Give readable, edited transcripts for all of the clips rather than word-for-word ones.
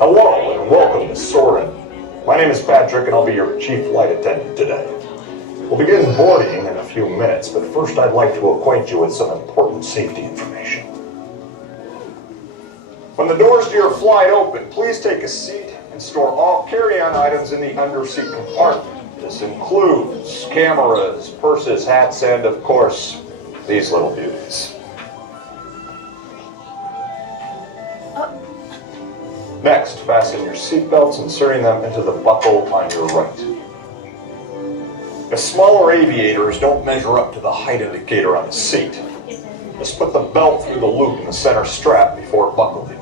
Hello and welcome to Soarin. My name is Patrick and I'll be your chief flight attendant today. We'll begin boarding in a few minutes, but first I'd like to acquaint you with some important safety information. When the doors to your flight open, please take a seat and store all carry-on items in the under-seat compartment. This includes cameras, purses, hats, and of course, these little beauties. Next, fasten your seatbelts, inserting them into the buckle on your right. The smaller aviators don't measure up to the height indicator on the seat. Just put the belt through the loop in the center strap before buckling.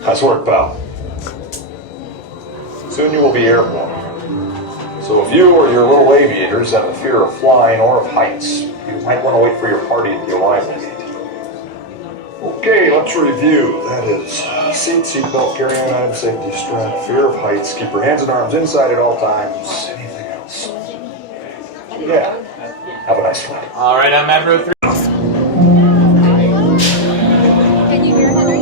Nice work, pal. Soon you will be airborne. So if you or your little aviators have a fear of flying or of heights, you might want to wait for your party at the arrival gate. Okay, let's review. That is seatbelt, carry-on item, safety strap, fear of heights, keep your hands and arms inside at all times. Anything else? Yeah. Have a nice flight. All right, I'm at row 3. Can you hear Henry?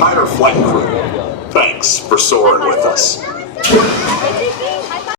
entire flight crew, thanks for soaring with us.